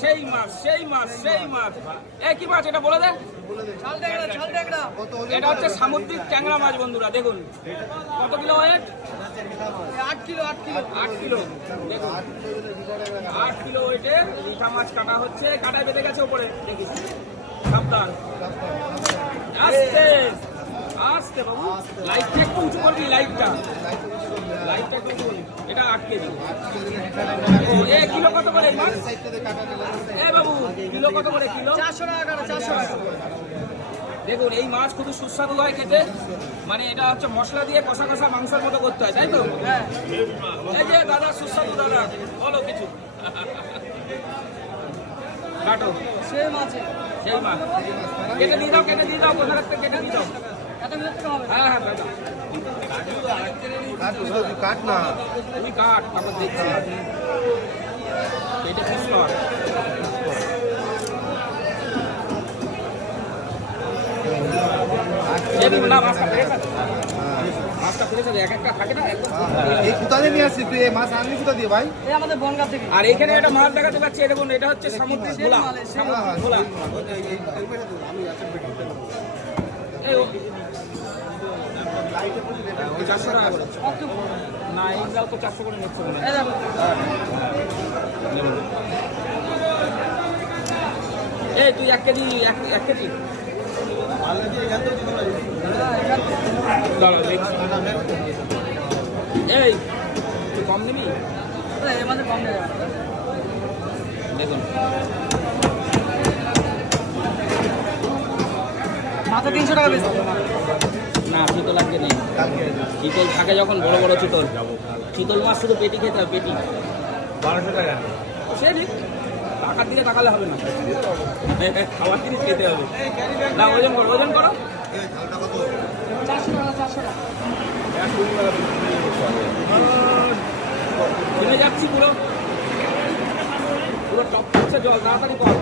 সেই মাছ সেই মাছ সেই মাছ। এই কি মাছ এটা বলে দে। এটা হচ্ছে সামুদ্রিক ট্যাংরা মাছ বন্ধুরা, দেখুন কত kilo wait? 8 kilo 8 kilo 8 kilo. দেখুন 8 কিলো ওয়েটের রিঠা মাছ কাটা হচ্ছে। কাটায় বেঁধে গেছে ওপরে, দেখিস সাবধান, আস্তে আস্তে বাবু। লাইটটা একটু উঁচু করবি, লাইটটা একটু উঁচু করবি। এটা 8 কেজি। ও এ কিলো কত করে এই মাছ? এ বাবু কিলো কত করে কিলো? 400 টাকা কাটা 400 টাকা। দেখুন এই মাছ খুবই সুস্বাদু হয় খেতে, মানে এটা হচ্ছে মশলা দিয়ে কষা কষা মাংসের মতো করতে হয়, তাই তো? হ্যাঁ এই যে দাদা সুস্বাদু দাদা, বলো কিছু। কাটো সেই মাছে সেই মাছ কেটে দিয়ে দাও, কেটে দিয়ে দাও, কোথা থেকে কেটে দিয়ে দাও। এত বিরক্ত করা হবে? হ্যাঁ হ্যাঁ দাদা কাট না, তুমি কাট, তারপর দেখছি এটা পিস কর। না মাছটা ফ্রেশ আছে, মাছটা ফ্রেশ আছে, এক একটা থাকে না একদম। এই কোথা দিয়ে নিয়ে আসছিস তুই? এই মাছ আনলি কোথা দিয়ে ভাই? এই আমাদের বনগা থেকে। আর এখানে একটা মাছ দেখাতে পাচ্ছি, দেখুন এটা হচ্ছে সামুদ্রিক ভোলা। সামুদ্রিক ভোলা এই ওই 400 টাকা করে। কত? না এইটাও তো 400 করে নিচ্ছে মনে হয়। এই দেখো। এই তুই 1 কেজি 1 কেজি দাঁড়া দেখছি। এই তুই কম নিবি? এই আমাদের কম দেবে। দেখুন মাথা 300 টাকা বেশি। না চিতল আজকে নেই। চিতল থাকে যখন বড় বড় চিতল। চিতল মাছ শুধু পেটি খেতে হবে, পেটি 1200 টাকা। সে ঠিক, টাকার দিকে তাকালে হবে না, খাবার জিনিস খেতে হবে। না ওজন করো, ওজন করো। 400 টাকা 400 টাকা। কিনে যাচ্ছি পুরো পুরো টপ করছে জল, তাড়াতাড়ি কর।